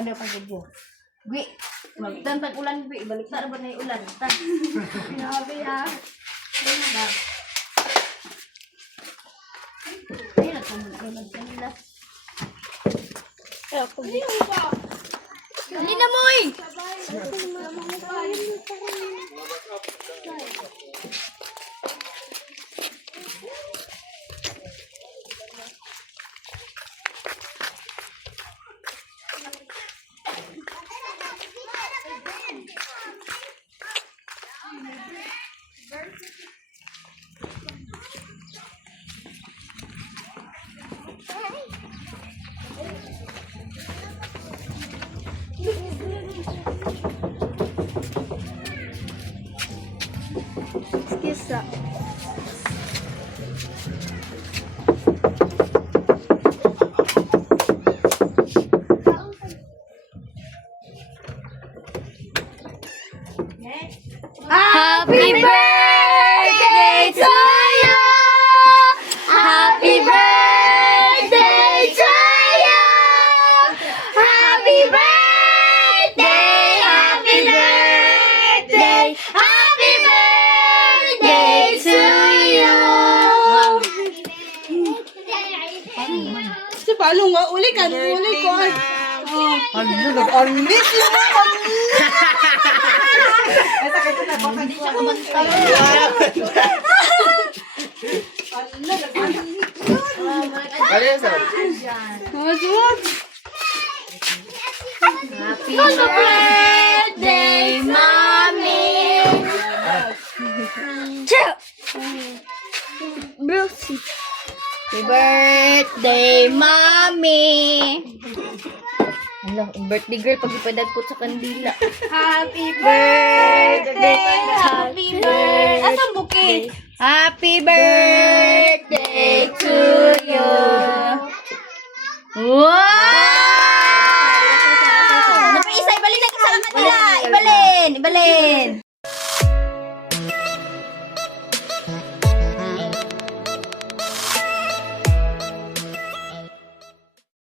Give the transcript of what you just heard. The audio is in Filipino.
Ano daw pag video? Gwi, magtantag ulan, Gwi. Balik na ba na yung ulan? Grabe ah. Ayun na. Ayun na, tumulan kanila. Dali na, Moy! Kisa. Happy birthday to you. Happy birthday to you. Happy birthday. Happy birthday. Happy birthday to you. Si Palo nga, uli ka, uli ko. Ano, nag-alis yun. Hindi siya kumanta. Ano yun, sir? Happy birthday, Mommy! Brucey. Happy birthday, Mommy! Ano, birthday girl, pag ipadad po sa kandila. Happy birthday. Happy birthday. Asang bukit? Happy birthday to you! Wow! Napaisa, ibalin ang isa lang kanila! Ibalin! Ibalin!